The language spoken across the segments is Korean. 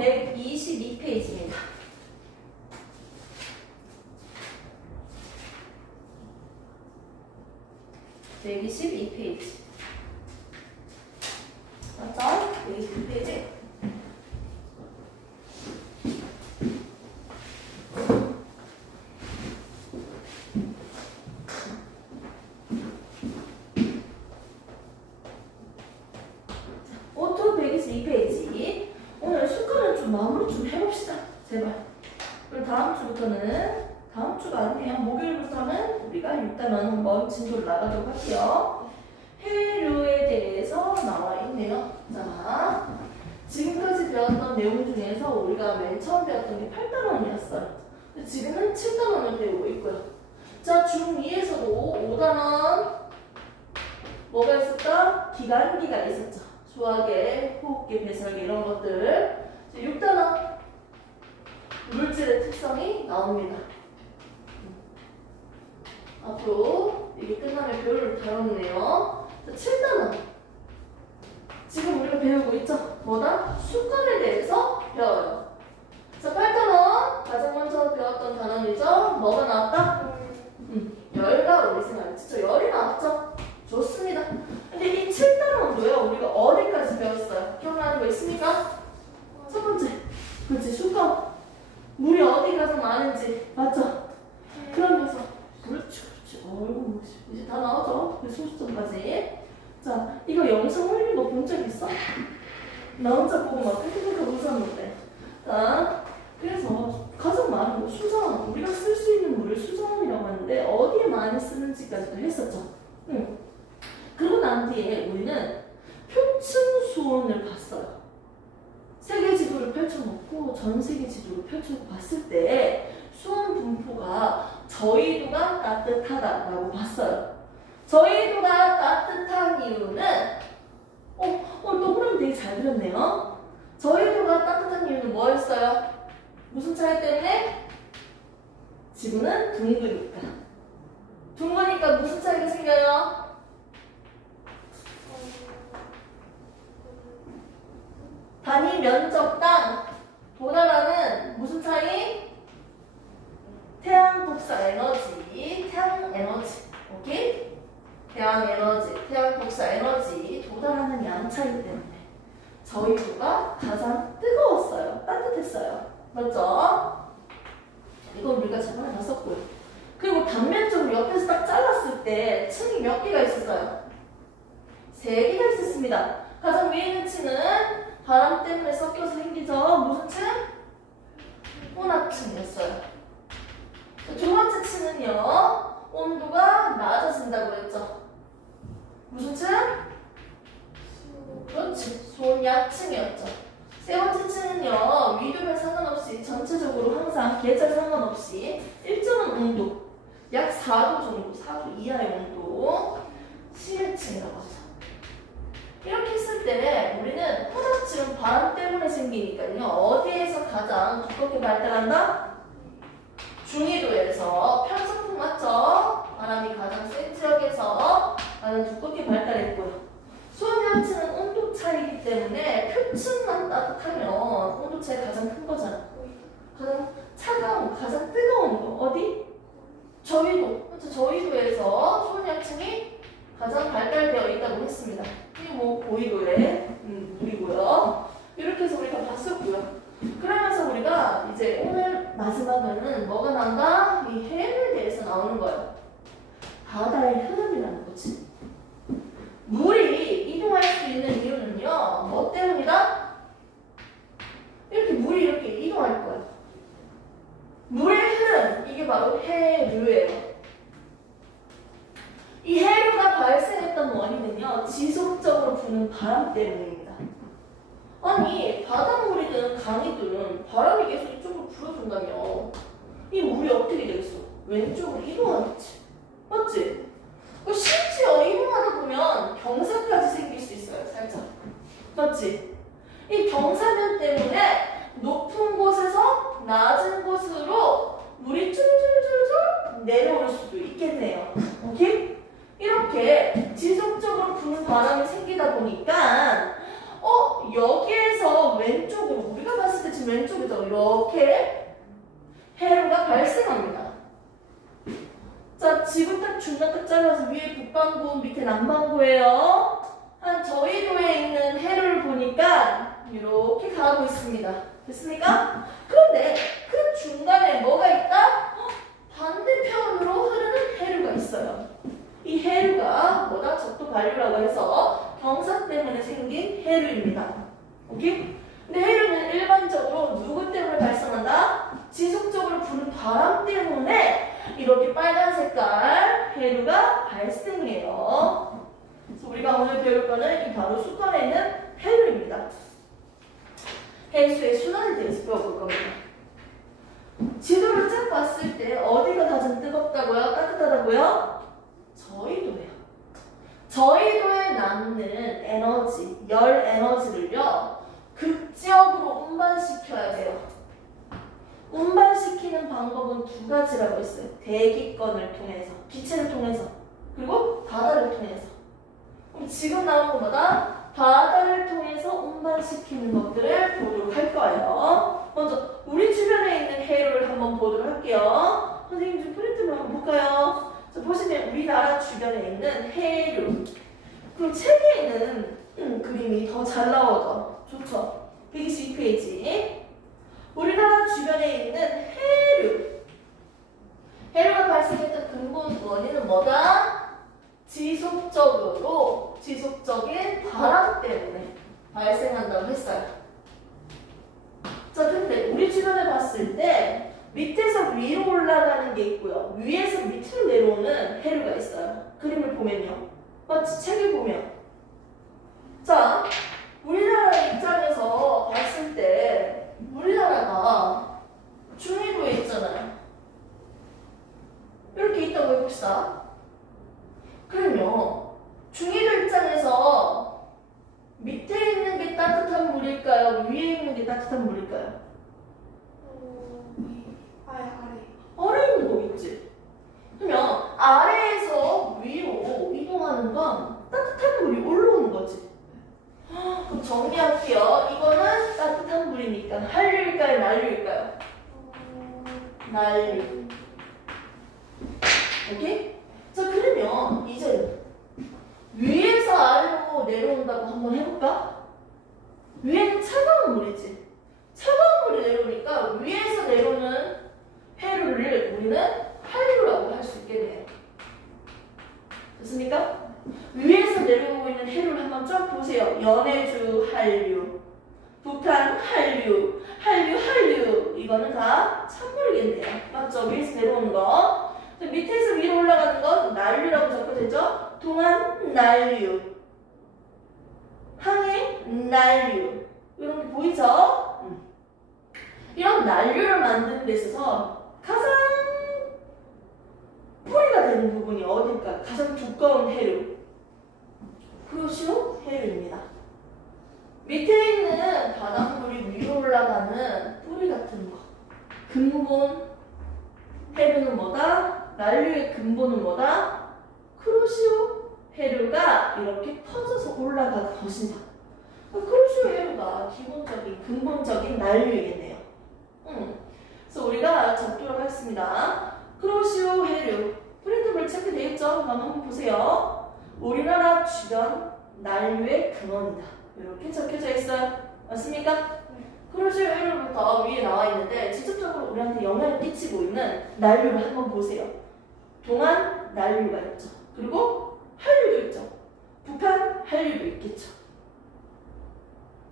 122페이지입니다. (122페이지) 맞죠? 122페이지. 오토 122페이지. 오늘 숫자는 좀 마무리 좀 해봅시다. 제발. 그리고 다음 주가 아니에요. 목요일부터는 우리가 일단은 먼 진도를 나가도록 할게요. 해류에 대해서 나와 있네요. 자, 지금까지 배웠던 내용 중에서 우리가 맨 처음 배웠던 게 8단원이었어요. 지금은 7단원을 배우고 있고요. 자, 중2에서도 5단원 뭐가 있었다? 기간기가 있었죠. 수학계, 호흡계, 배설계 이런 것들. 6단원 물질의 특성이 나옵니다. 앞으로 이게 끝나면 별을 다뤘네요. 자, 7단원 지금 우리가 배우고 있죠? 뭐다? 숫간에 대해서 배워요. 자, 8단원 가장 먼저 배웠던 단원이죠? 뭐가 나왔다? 열과 우리 생각했죠? 열이 나왔죠? 좋습니다. 근데 이 7단원도요 우리가 어디까지 배웠어요? 기억나는 거 있습니까? 첫 번째, 그렇지, 숫간. 물이 어디 가장 많은지 맞죠? 그러면서 그렇지. 어이구, 이제 다 나오죠? 그 소수점까지. 자, 이거 영상 올린 거 본 적 있어? 나 혼자 보고 막 끄끄끄 웃었는데. 자, 그래서 가장 많은 거 수자원, 우리가 쓸 수 있는 물을 수자원이라고 하는데 어디에 많이 쓰는지까지도 했었죠. 그러고 난 뒤에 우리는 표층 수온을 봤어요. 세계 지도를 펼쳐놓고 전 세계 지도를 펼쳐놓고 봤을 때 수온 분포가 저緯도가 따뜻하다라고 봤어요. 저緯도가 따뜻한 이유는 또 그럼 되게 잘 들었네요. 저緯도가 따뜻한 이유는 뭐였어요? 무슨 차이 때문에? 지구는 둥그니까. 둥그니까 무슨 차이가 생겨요? 단위 면적당 도달하는 무슨 차이? 태양 복사 에너지, 태양 에너지, 오케이? 태양 에너지, 태양 복사 에너지 도달하는 양 차이 때문에 저희도가 가장 뜨거웠어요. 따뜻했어요. 맞죠? 이거 우리가 저번에 봤었고요. 그리고 단면적으로 옆에서 딱 잘랐을 때 층이 몇 개가 있었어요? 3개가 있었습니다. 가장 위에 있는 층은 바람 때문에 섞여서 생기죠. 무슨 층? 혼합층이었어요. 두 번째 층은요, 온도가 낮아진다고 했죠. 무슨 층? 그렇지, 수온약층이었죠. 세 번째 층은요, 위도별 상관없이 전체적으로 항상 계절 상관없이 일정한 온도, 약 4도 정도, 4도 이하의 온도, 시일층이라고 하죠. 이렇게 했을 때 우리는 혼합층은 바람 때문에 생기니까요. 어디에서 가장 두껍게 발달한다? 중緯도에서 편성풍 맞죠? 바람이 가장 센 지역에서 가장 두껍게 발달했고요. 수온양층은 온도 차이기 때문에 표층만 따뜻하면 온도 차이 가장 큰 거잖아. 가장 차가운, 가장 뜨거운 거 어디? 저緯도. 그렇죠? 저緯도에서 수온양층이 가장 발달되어 있다고 했습니다. 이게 뭐 고緯도의 물이고요. 이렇게 해서 우리가 봤었고요. 그러면서 우리가 이제 오늘 마지막은 뭐가 나온다? 이 해류에 대해서 나오는 거예요. 바다의 흐름이라는 거지. 물이 이동할 수 있는 이유는요, 뭐 때문이다? 이렇게 물이 이렇게 이동할 거예요. 물의 흐름, 이게 바로 해류예요. 이 해류가 발생했던 원인은요, 지속적으로 부는 바람 때문입니다. 아니, 바닷물이든 강이든 바람이 계속 이쪽으로 불어준다면 이 물이 어떻게 되겠어? 왼쪽으로 이동하겠지. 맞지? 심지어 이동하다 보면 경사까지 생길 수 있어요, 살짝. 맞지? 이 경사면 때문에 높은 곳에서 낮은 곳으로 물이 줄줄줄줄 내려올 수도 있겠네요. 오케이? 이렇게 지속적으로 부는 바람이 생기다 보니까 여기에서 왼쪽으로 우리가 봤을 때 지금 왼쪽이죠. 이렇게 해류가 발생합니다. 자, 지금 딱 중간 끝자리에서 위에 북반구, 밑에 남반구예요. 한 저희도에 있는 해류를 보니까 이렇게 가고 있습니다. 됐습니까? 그런데 그 중간에 뭐가 있다? 반대편으로 흐르는 해류가 있어요. 이 해류가 뭐다? 적도 반류라고 해서 경사 때문에 생긴 해류입니다. 오케이? 근데 해류는 일반적으로 누구 때문에 발생한다? 지속적으로 부는 바람 때문에 이렇게 빨간 색깔 해류가 발생해요. 그래서 우리가 오늘 배울 거는 이 바로 수건에 있는 해류입니다. 해수의 순환에 대해서 배워볼 겁니다. 지도를 쫙 봤을 때 어디가 가장 뜨겁다고요? 따뜻하다고요? 저희도예요. 저희도에 남는 에너지, 열 에너지를요, 극지역으로 운반시켜야 돼요. 운반시키는 방법은 두 가지라고 했어요. 대기권을 통해서, 기체를 통해서, 그리고 바다를 통해서. 그럼 지금 나온 것보다 바다를 통해서 운반시키는 것들을 보도록 할 거예요. 먼저 우리 주변에 있는 해류를 한번 보도록 할게요. 선생님 좀 프린트를 한번 볼까요? 자, 보시면 우리나라 주변에 있는 해류. 그럼 책에 있는 그림이 더 잘 나오죠? 좋죠? 122페이지. 우리나라 주변에 있는 해류. 해류가 발생했던 근본 원인은 뭐다? 지속적인 바람 때문에 발생한다고 했어요. 자, 근데 우리 주변에 봤을 때 밑에서 위로 올라가는 게 있고요. 위에서 밑으로 내려오는 해류가 있어요. 그림을 보면요. 마치 책을 보면. 자, 우리나라 입장에서 봤을 때 우리나라가 중위도에 있잖아요. 이렇게 있다고 해봅시다. 그럼요. 중위도 입장에서 밑에 있는 게 따뜻한 물일까요? 위에 있는 게 따뜻한 물일까요? 아래에 있는 거겠지. 그러면 아래에서 위로 이동하는 건 따뜻한 물이 올라오는 거지. 그럼 정리할게요. 이거는 따뜻한 물이니까 한류일까요? 난류일까요? 난류. 오케이? 자, 그러면 이제 위에서 아래로 내려온다고 한번 해볼까? 위에는 차가운 물이지. 차가운 물이 내려오니까 위에서 내려오는 해류를 우리는 한류라고 할 수 있겠네요. 됐습니까? 위에서 내려오고 있는 해류를 한번 쫙 보세요. 연해주 한류, 북한 한류, 한류. 이거는 다 찬물이겠네요. 맞죠? 위에서 내려오는 거. 밑에서 위로 올라가는 건 난류라고 적혀져 있죠? 동안 난류, 항해 난류. 이런 게 보이죠? 이런 난류를 만드는 데 있어서 가장 뿌리가 되는 부분이 어딜까? 가장 두꺼운 해류. 크루시오 해류입니다. 밑에 있는 바닷물이 위로 올라가는 뿌리 같은 거. 근본 해류는 뭐다? 난류의 근본은 뭐다? 크루시오 해류가 이렇게 퍼져서 올라가는 것이다. 크루시오 해류가 기본적인, 근본적인 난류이겠네요. 그래서 우리가 적도록 하겠습니다. 크루시오 해류. 프린트볼 체크되어 있죠? 한번 보세요. 우리나라 주변 난류의 근원이다. 이렇게 적혀져 있어요. 맞습니까? 크루시오 해류부터 위에 나와 있는데 직접적으로 우리한테 영향을 끼치고 있는 난류를 한번 보세요. 동안 난류가 있죠. 그리고 한류도 있죠. 북한 한류도 있겠죠.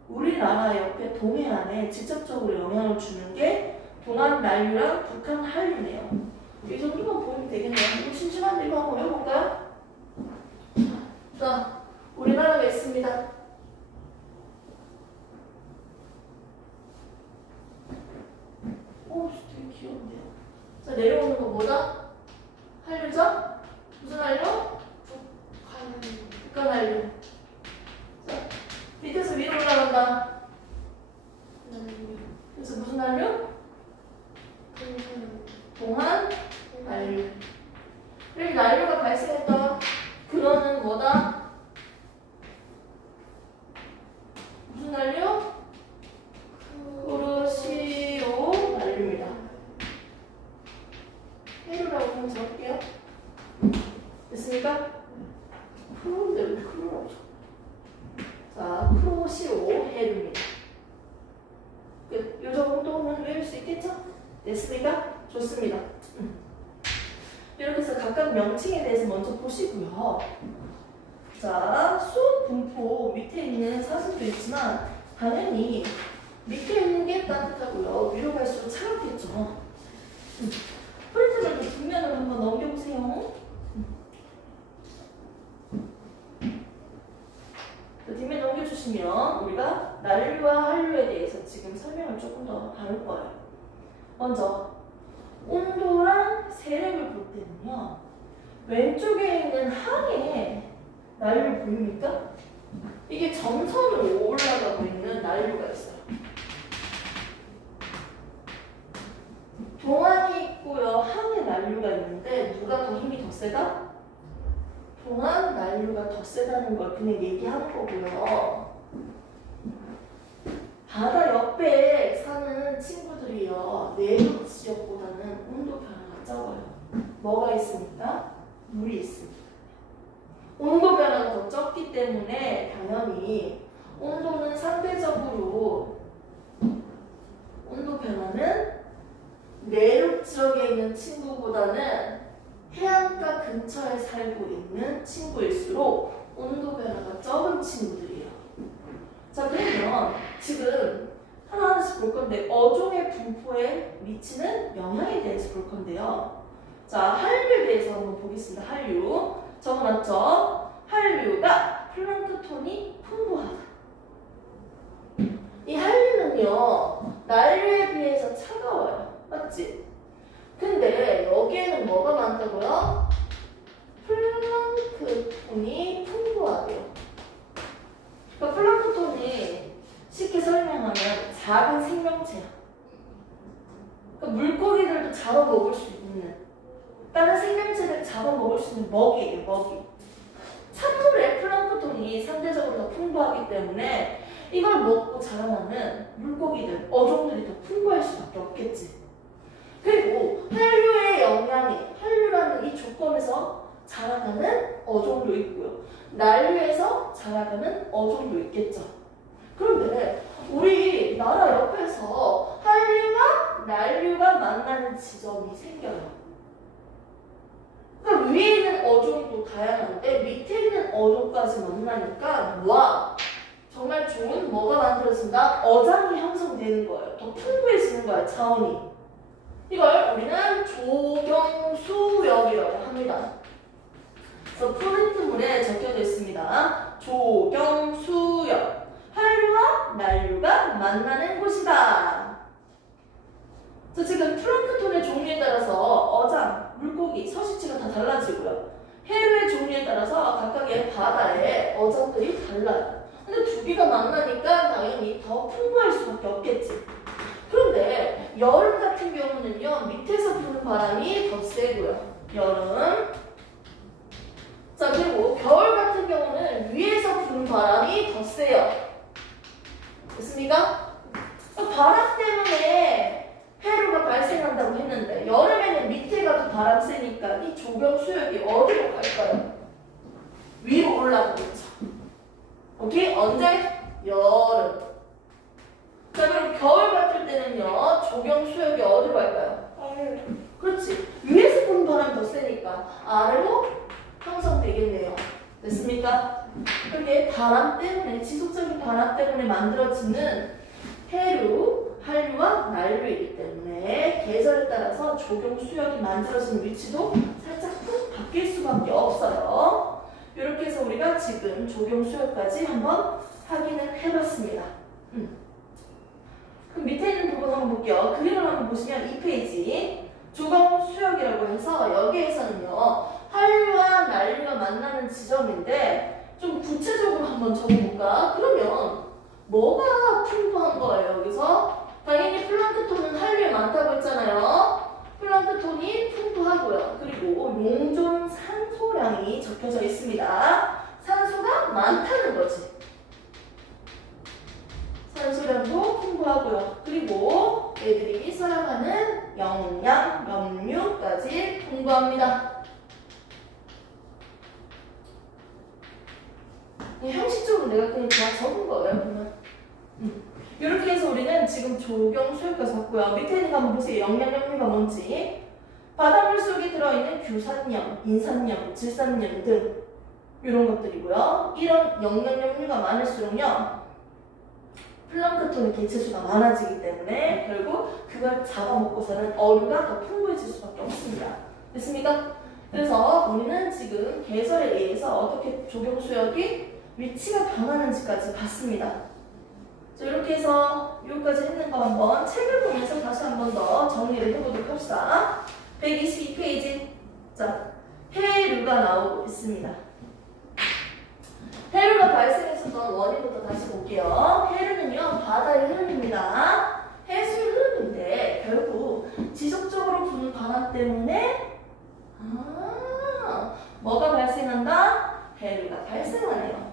우리나라 옆에 동해안에 직접적으로 영향을 주는 게 동안 난류랑 북한 한류네요. 이 정도만 보면 되겠네요. 이거 심심한데 이거 한번 해볼까요? 자, 우리나라가 있습니다. 되게 귀여운데요. 자, 내려오는 거 뭐다? 한류죠? 무슨 한류? 북한 한류. 자, 밑에서 위로 올라간다. 그래서 무슨 한류? 동안 난류. 그리고 난류가 발생했던 근원은 뭐다? 무슨 난류? 크루시오 됐습니까? 좋습니다. 이렇게 해서 각각 명칭에 대해서 먼저 보시고요. 자, 수온 분포 밑에 있는 사진도 있지만 당연히 밑에 있는 게 따뜻하고요. 위로 갈수록 차갑겠죠. 프린트를 뒷면으로 한번 넘겨보세요. 뒷면 넘겨주시면 우리가 난류와 한류에 대해서 지금 설명을 조금 더 다룰 거예요. 먼저 온도랑 세력을 볼 때는요. 왼쪽에 있는 항에 난류 보입니까? 이게 점선으로 올라가고 있는 난류가 있어요. 동안이 있고요. 항에 난류가 있는데 누가 더 힘이 더 세다? 동안 난류가 더 세다는 걸 그냥 얘기하는 거고요. 바다 옆에 사는 친구들이요. 내륙 지역보다는 온도 변화가 적어요. 뭐가 있습니까? 물이 있습니다. 온도 변화가 더 적기 때문에 당연히 온도는 상대적으로 온도 변화는 내륙 지역에 있는 친구보다는 해안가 근처에 살고 있는 친구일수록 온도 변화가 적은 친구들이에요. 자, 그러면 지금 하나하나씩 볼 건데 어종의 분포에 미치는 영향에 대해서 볼 건데요. 자, 한류에 대해서 한번 보겠습니다. 한류. 적어놨죠? 한류가 플랑크톤이 풍부하다. 이 한류는요, 난류에 비해서 차가워요. 맞지? 근데 여기에는 뭐가 많다고요? 플랑크톤이 풍부하대요. 그러니까 플랑크톤이 쉽게 설명하면 작은 생명체야. 그러니까 물고기들도 잡아먹을 수 있는, 다른 생명체들 잡아먹을 수 있는 먹이에요, 먹이. 찬물에 플랑크톤이 상대적으로 더 풍부하기 때문에 이걸 먹고 자라나는 물고기들, 어종들이 더 풍부할 수밖에 없겠지. 그리고 한류의 영향이, 한류라는 이 조건에서 자라가는 어종도 있고요. 난류에서 자라가는 어종도 있겠죠. 그런데 우리 나라 옆에서 한류와 난류가 만나는 지점이 생겨요. 그러니까 위에 있는 어종도 다양한데 밑에 있는 어종까지 만나니까 와! 정말 좋은 뭐가 만들어진다? 어장이 형성되는 거예요. 더 풍부해지는 거예요, 자원이. 이걸 우리는 조경수역이라고 합니다. 그래서 프린트물에 적혀져 있습니다. 조경수역. 한류와 난류가 만나는 곳이다. 자, 지금 플랑크톤의 종류에 따라서 어장, 물고기, 서식지가 다 달라지고요. 해류의 종류에 따라서 각각의 바다의 어장들이 달라요. 근데 두 개가 만나니까 당연히 더 풍부할 수밖에 없겠지. 그런데 여름 같은 경우는요, 밑에서 부는 바람이 더 세고요. 여름. 자, 그리고 겨울 같은 경우는 위에서 부는 바람이 더 세요. 됐습니까? 바람 때문에 해류가 발생한다고 했는데 여름에는 밑에가 더 바람 세니까 이 조경 수역이 어디로 갈까요? 위로 올라가겠죠. 오케이? 언제? 여름. 자, 그럼 겨울 같을 때는요, 조경 수역이 어디로 갈까요? 그렇지. 위에서 부는 바람이 더 세니까 아래로 형성되겠네요. 됐습니까? 그게 바람 때문에, 지속적인 바람 때문에 만들어지는 해류, 한류와 난류이기 때문에 계절에 따라서 조경 수역이 만들어지는 위치도 살짝 바뀔 수밖에 없어요. 이렇게 해서 우리가 지금 조경 수역까지 한번 확인을 해봤습니다. 그럼 밑에 있는 부분 한번 볼게요. 그림을 한번 보시면 2페이지 조경 수역이라고 해서 여기에서는요, 한류와 난류가 만나는 지점인데 좀 구체적으로 한번 적어볼까? 그러면 뭐가 풍부한 거예요? 여기서 당연히 플랑크톤은 한류에 많다고 했잖아요. 플랑크톤이 풍부하고요. 그리고 용존 산소량이 적혀져 있습니다. 산소가 많다는 거지. 산소량도 풍부하고요. 그리고 애들이 써야하는 영양, 염류까지 풍부합니다. 형식적으로 내가 그냥 다 적은 거예요, 보면. 이렇게 해서 우리는 지금 조경 수요까지 봤고요. 밑에 있는 거 한번 보세요. 영양염류가 뭔지. 바닷물 속에 들어있는 규산염, 인산염, 질산염 등 이런 것들이고요. 이런 영양염류가 많을수록요. 플랑크톤의 개체수가 많아지기 때문에 결국 그걸 잡아먹고서는 어류가 더 풍부해질 수밖에 없습니다. 됐습니까? 그래서 우리는 지금 개설에 의해서 어떻게 조경수역이 위치가 변하는지까지 봤습니다. 자, 이렇게 해서 여기까지 했는 거 한번 책을 보면서 다시 한 번 더 정리를 해보도록 합시다. 122페이지. 자, 해류가 나오고 있습니다. 해류가 발생했었던 원인부터 다시 볼게요. 해류는요, 바다의 흐름입니다. 해수의 흐름인데 결국 지속적으로 부는 바람 때문에 뭐가 발생한다? 해류가 발생하네요.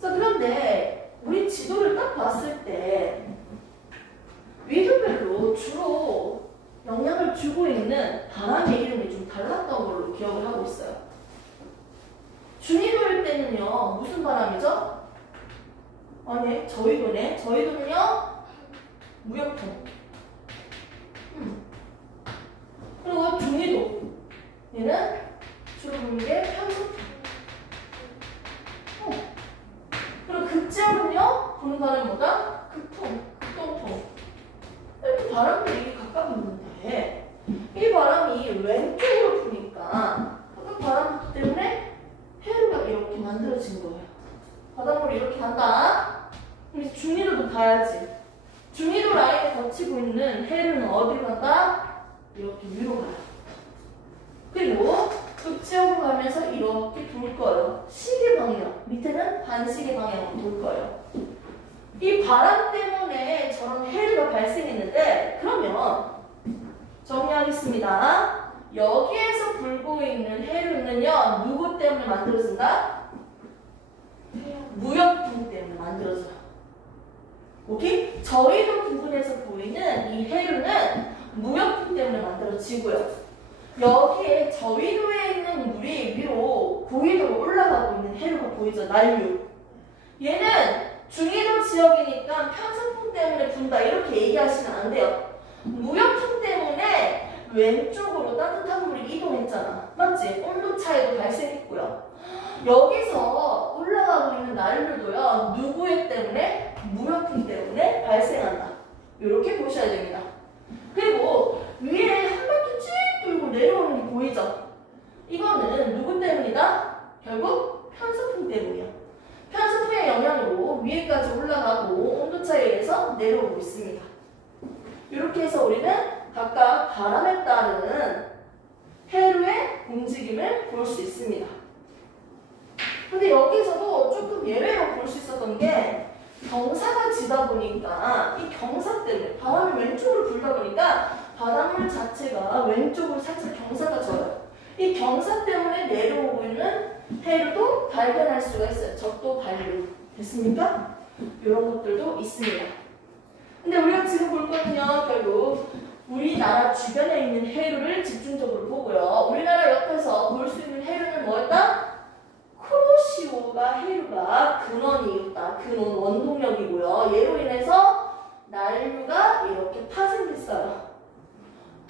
자, 그런데 우리 지도를 딱 봤을 때 위도별로 주로 영향을 주고 있는 바람의 이름이 좀 달랐던 걸로 기억을 하고 있어요. 중위도일 때는요, 무슨 바람이죠? 아니, 저위도네. 저위도는요, 무역풍. 그리고 중위도. 얘는 주로 부는 게 편서풍. 그리고 극지역은요, 부는 바람이 뭐다? 극풍, 극동풍. 이렇게 바람들이 각각 있는데, 이 바람이 왼쪽으로 부니까, 각각 바람 때문에 해류가 이렇게 만들어진 거예요. 바닷물이 이렇게 간다. 그럼 이제 중위도도 가야지. 중위도 라인에 거치고 있는 해류는 어디로 간다? 이렇게 위로 가요. 그리고 극지역으로 가면서 이렇게 돌 거예요. 시계 방향. 밑에는 반시계 방향으로 돌 거예요. 이 바람 때문에 저런 해류가 발생했는데, 그러면 정리하겠습니다. 여기에서 불고 있는 해류는요, 누구 때문에 만들어진다? 무역풍 때문에 만들어져요. 오케이? 저희도 부분에서 보이는 이 해류는 무역풍 때문에 만들어지고요. 여기에 저위도에 있는 물이 위로 고위도로 올라가고 있는 해류가 보이죠? 난류. 얘는 중위도 지역이니까 편서풍 때문에 분다 이렇게 얘기하시면 안 돼요. 무역풍 때문에 왼쪽으로 따뜻한 물이 이동했잖아. 맞지? 온도 차이도 발생했고요. 여기서 올라가고 있는 난류도요. 누구의 때문에? 무역풍 때문에 발생한다. 이렇게 보셔야 됩니다. 그리고 위에 한 바퀴 쭉 돌고 내려오는 게 보이죠? 이거는 누구 때문이다? 결국 편서풍 때문이야. 편서풍의 영향으로 위에까지 올라가고 온도차에 의해서 내려오고 있습니다. 이렇게 해서 우리는 각각 바람에 따른 해류의 움직임을 볼 수 있습니다. 근데 여기서도 조금 예외로 볼 수 있었던 게 경사가 지다 보니까 이 경사 때문에 바람이 왼쪽으로 불다 보니까 바닷물 자체가 왼쪽으로 살짝 경사가 져요. 이 경사 때문에 내려오고 있는 해류도 발견할 수가 있어요. 적도 반류. 됐습니까? 이런 것들도 있습니다. 근데 우리가 지금 볼 거는요, 결국 우리나라 주변에 있는 해류를 집중적으로 보고요. 우리나라 옆에서 볼 수 있는 해류는 뭐였다? 쿠로시오가 해류가 근원이었다. 근원 원동력이고요. 얘로 인해서 난류가 이렇게 파생됐어요.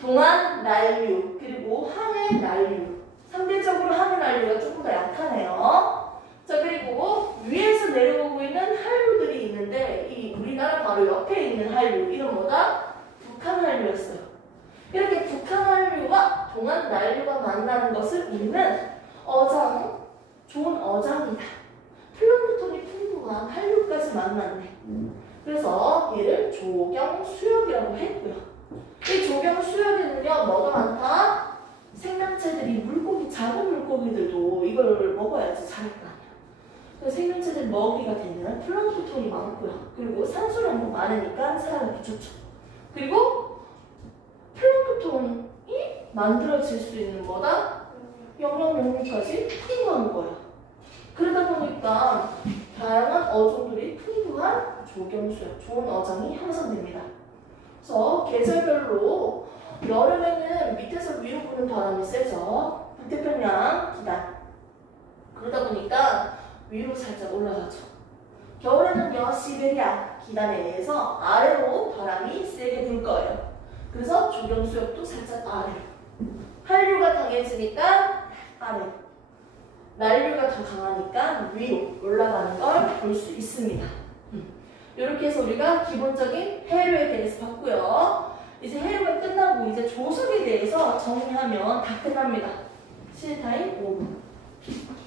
동안 난류 그리고 항해 난류. 상대적으로 항해 난류가 조금 더 약하네요. 자, 그리고 위에서 내려오고 있는 한류들이 있는데 이 우리나라 바로 옆에 있는 한류 이런 뭐다? 북한 한류였어요. 이렇게 북한 한류와 동안 난류가 만나는 것을 우리는 어장, 좋은 어장이다. 플랑크톤이 풍부한 한류까지 만났네. 그래서 얘를 조경수역이라고 했고요. 이 조경수역에는요 뭐가 많다? 생명체들이 물고기, 작은 물고기들도 이걸 먹어야지 자랄 거 아니야. 그래서 생명체들 먹이가 되는 플랑크톤이 많고요. 그리고 산소량도 많으니까 살아가기 좋죠. 그리고 플랑크톤이 만들어질 수 있는 뭐다? 영양용류까지 풍부한 거예요. 그러다 보니까 다양한 어종들이 풍부한 조경수역, 좋은 어장이 형성됩니다. 그래서 계절별로 여름에는 밑에서 위로 부는 바람이 세죠. 북태평양 기단. 그러다 보니까 위로 살짝 올라가죠. 겨울에는요, 시베리아 기단 내에서 아래로 바람이 세게 불 거예요. 그래서 조경수역도 살짝 아래로. 한류가 강해지니까 아래로. 난류가 더 강하니까 위로 올라가는 걸 볼 수 있습니다. 이렇게 해서 우리가 기본적인 해류에 대해서 봤고요. 이제 해류가 끝나고 이제 조석에 대해서 정리하면 다 끝납니다. 시타임 5분.